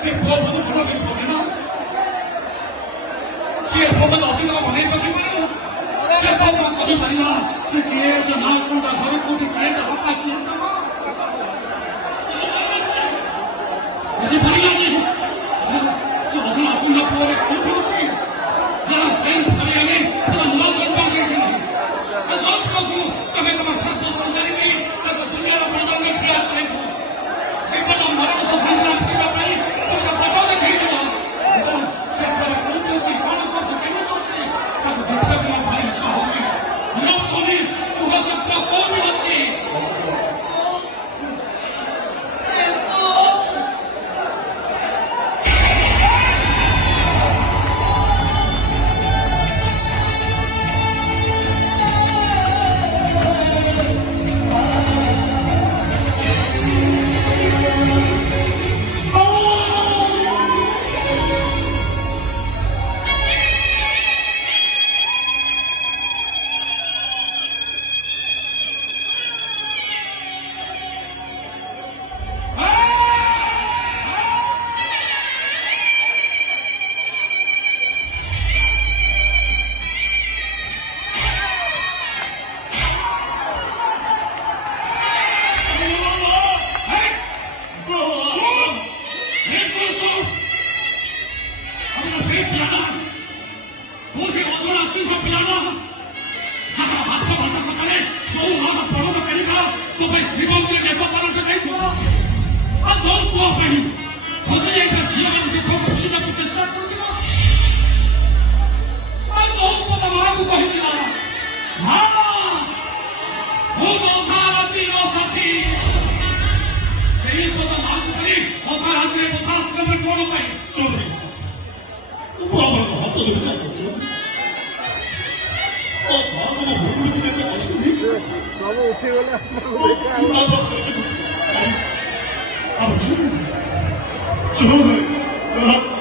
ସେ ପୁଅ ବହୁତ ଭଲ ନିଷ୍ପତ୍ତି ନା ସେ ପୁଅକୁ ଅଧିକ ବନେଇ ପକେଇପାରିବ ସେ ପୁଅ କଣ କହିପାରିବା ସେ କିଏ ନା କୋଉଟା ଘର କୋଉଠି କିଏ ବାପା କିଏ ଦେବ ବୁଝିପାରିଲାନି ସେ ଅଜଣା ଅସୁବିଧା ପୁଅରେ କୋଉଠି ଅଛି ଯାହା ସେନ୍ସ କରିବାନି ପୁରା ନୂଆ ଜନ୍ମ ଦେଇଥିଲି ଜନ୍ମକୁ ତମେ ତମ ସାତ ସଜାରିକି ତାକୁ ଦୁନିଆର ପ୍ରାଧାନ୍ୟ ଠିଆ କରିବ ଜୀବନ ମରଣ ସଂଗ୍ରାମ କରିବା ପାଇଁ ତୁମେ ବାଟ ଦେଖେଇଯିବ ସେ ପୁଅରେ କୋଉଠି ଅଛି କଣ କରୁଛି କେମିତି ଅଛି ତାକୁ ଦେଖିବାକୁ ମୋର ଭାରି ଇଚ୍ଛା ହଉଛି ନକଲି କୁହ ସତ୍ୟ କୋଉଠି ଅଛି Joe,